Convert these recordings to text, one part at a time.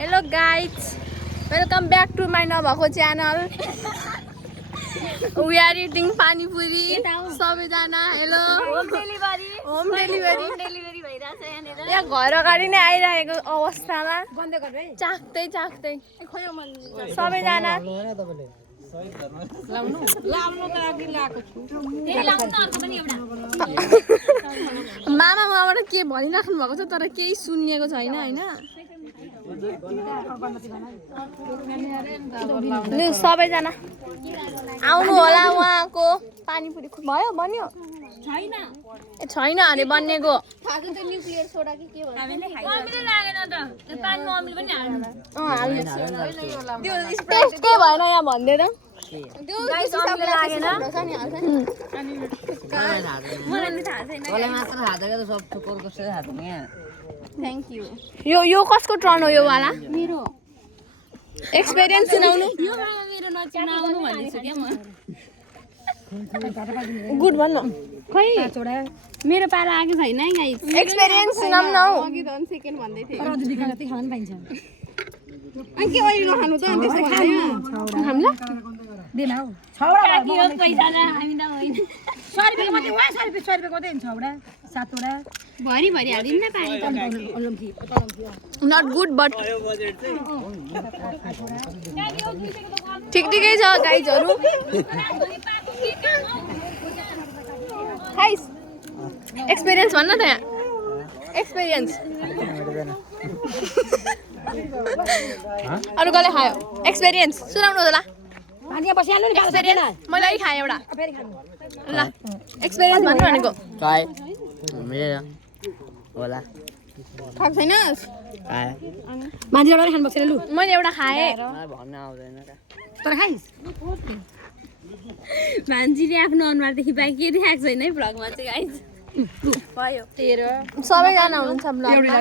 Hello guys, welcome back to my नभएको channel. We are eating pani puri. सबैजना hello. Home delivery भइराछ यहाँनेर. यहाँ घर अगाडि नै आइरहेको अवस्थामा चाख्दै सबैजना लाउनु त अघि ल्याएको छु. लाउनु अर्को पनि एउटा. मामा उहाँबाट के भनिराख्नु भएको छ तर केही सुनिएको छैन हैन. सबैजना आउनु होला उहाँको पानीपुरी भयो बन्यो छैन अरे बन्नेको न्युक्लियर सोडा के भन्छ हामीले लागेन त पानीमा अमिल पनि हाल्नु त्यो टेस्ट के भएन यहाँ भन्दै त त्यो हिसाबले लागेन अनि मलाई नि थाहा छैन मलाई मात्र थाहा छ के सब ठोकर कसरी थाहा छैन यहाँ थ्यांक यू यो कसको टर्न हो यो वाला मेरो एक्सपीरियन्स सुनाउनु यो मेरो नचिनाउनु भन्दैछु के म गुड भन्नु खै छोडा मेरो पाला आगे छैन है गाइस एक्सपीरियन्स सुनाउन न अघि त 1 सेकेन्ड भन्दै थिए तर दुई खाना खान पाइन्छ अनि के ओइ नखानु त अनि त्यसै खानु हामीला देन हौ छौडा यो पैसा न हामी न होइन 100 रुपैयाँ मात्रै वा 100 रुपैयाँ मात्रै हुन्छ छौडा 7 वटा भरि हालिदिन न पानी नट गुड बट ठिकै छ गाइजहरु गाइस एक्सपीरियन्स भन्न त यहाँ एक्सपीरियन्स अरु गले खायो एक्सपीरियन्स सुनाउनु होला पानी बसिहाल्नु नि एक्सपीरियन्स मैले खाए एउटा फेरि खानु ल एक्सपीरियन्स भन्नु भनेको खाए मेरो होला खाएको छैनस् खाए मान्छे एउटा खानु बसेर लु मैले एउटा खाए भन्न आउँदैन तर खाइस् मान्छेले आफ्नो अनुहारदेखि बाहेक के देखाएको छैन है भ्लगमा चाहिँ गाइस भयो 13 सबैजना हुनुहुन्छ भ्लगमा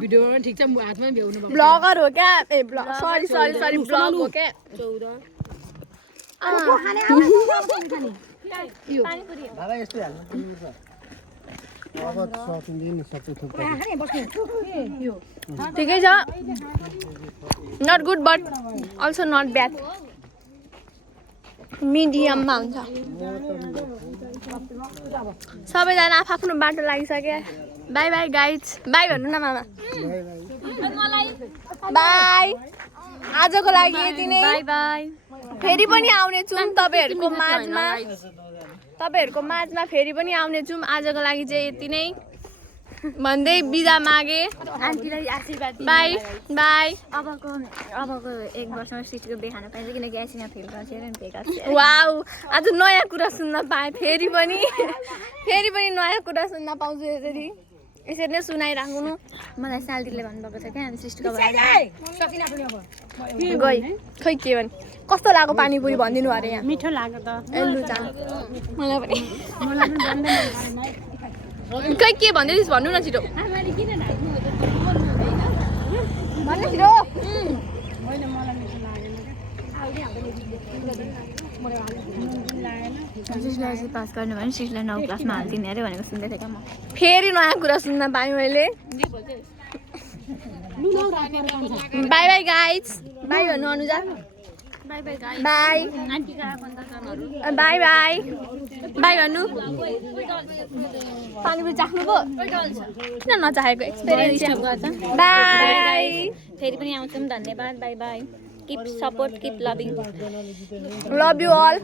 भिडियो ठीक छ हातमै भ्याउनु भयो ब्लगर हो क्या ए सरी ब्लग हो क्या 14 खाने यो बाबा यस्तो हाल्नु अब सकिन दिन सबै थुप्रो खाने बस्नु यो ठिकै छ not good but also not bad मिडियममा हुन्छ सबैजना आफ्नो बाटो लागिसके बाई बाई गाइज बाई भन्नु न मामा बाई आजको लागि यति नै बाई बाई फेरि पनि आउने छौँ तपाईहरुको माझमा फेरि पनि आउने छौँ आजको लागि चाहिँ यति नै भन्दै बिदा मागे आन्टीलाई आशीर्वाद बाई बाई अबको 1 वर्षमा सिस्टरको बिहे खान पाइन्छ किनकि आइसिना फेल गर्छ नि बेकार वाउ आज नयाँ कुरा सुन्न पाए फेरि पनि नयाँ कुरा सुन्न पाउँछु यसरी नै सुनाइराख्नु मलाई सालदिले भन्नुभएको छ क्या सिस्टरको गई खै के भन् कस्तो लाग्यो पानीपुरी भनिदिनु अरे यहाँ मिठो लाग्यो त लु जान मलाई पनि खै के भन्दैछ भन्नु न छिटो भन्नु छिटो मैले मलाई मिठो लागेन पास गर्नु भने 6 लाई 9 क्लासमा हाल्दिने अरे भनेको सुन्दै थिएँ क्या म फेरि नयाँ कुरा सुन्न पाएँ मैले बाई बाई गाइज बाई भन्नु Anuja by bye guys by aunty कहाँ कन्दासनहरु बाई बाई बाई भन्नु पानीपुरी चाख्नुको किन नचाहेको एक्सपीरियन्स गर्छ बाई फेरि पनि आउँछौँ धन्यवाद bye bye keep support keep loving love you all